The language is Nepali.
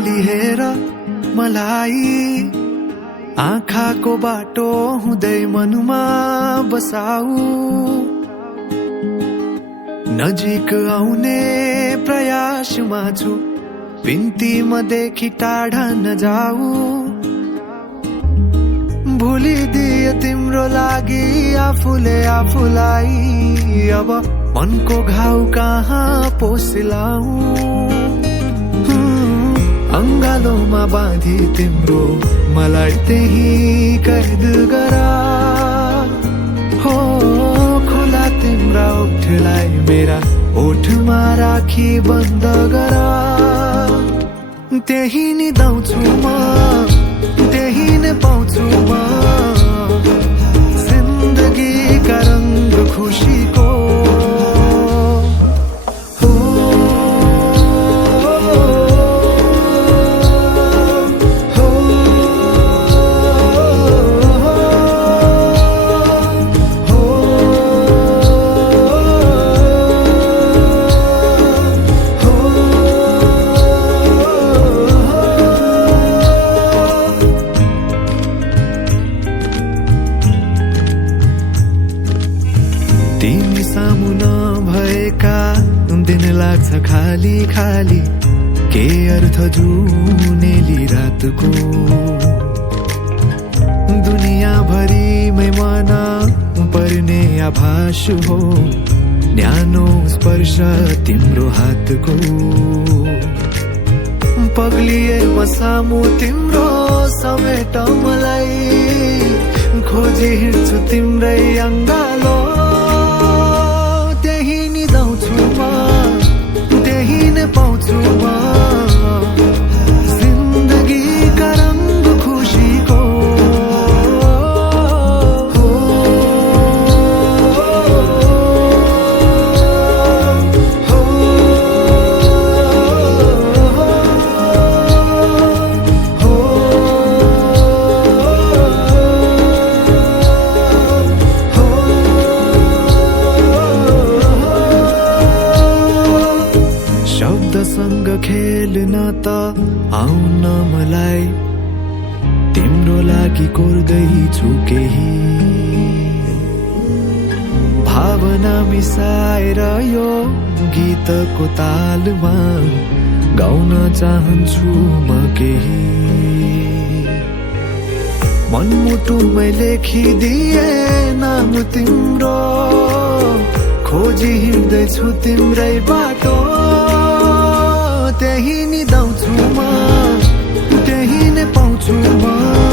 अलि हेर मलाई, आँखाको बाटो हुँदै मनमा बसाऊ, नजिक आउने प्रयासमा छु, बिन्ती मदेखि टाढा नजाऊ, भुलिदिए तिम्रो लागि आफूले आफूलाई, अब मनको घाउ कहाँ पोसिलाऊ, अंगालोमा बाँधी तिम्रो मलाई त्यही कैद गरा, हो खुला तिम्रा ओठलाई मेरा ओठमा राखी बन्द गरा, त्यही निदाउँछु म, त्यही नै पाउँछु म, जिन्दगीका रंग खुशीको। तिमी सामु नभएका दिन लाग्छ खाली खाली, के अर्थ जुनेली रातको, दुनियाँभरिमै मन पर्ने आभास हो, न्यानो स्पर्श तिम्रो हातको, पग्लिए म सामु तिम्रो समेट मलाई, खोजी हिँड्छु तिम्रै अङ्गालो, पाउँछु म, जिन्दगीका रंग खुशीको। शब्दसँग खेल्न त आउन मलाई, तिम्रो लागि कोर्दैछु केही भावना मिसाएर यो गीतको तालमा गाउन चाहन्छु म केही, मनमुटुमै लेखिदिए नाम तिम्रो, खोजी हिँड्दैछु तिम्रै बाटो, त्यही निदाउँछु म, त्यही नै पाउँछु म।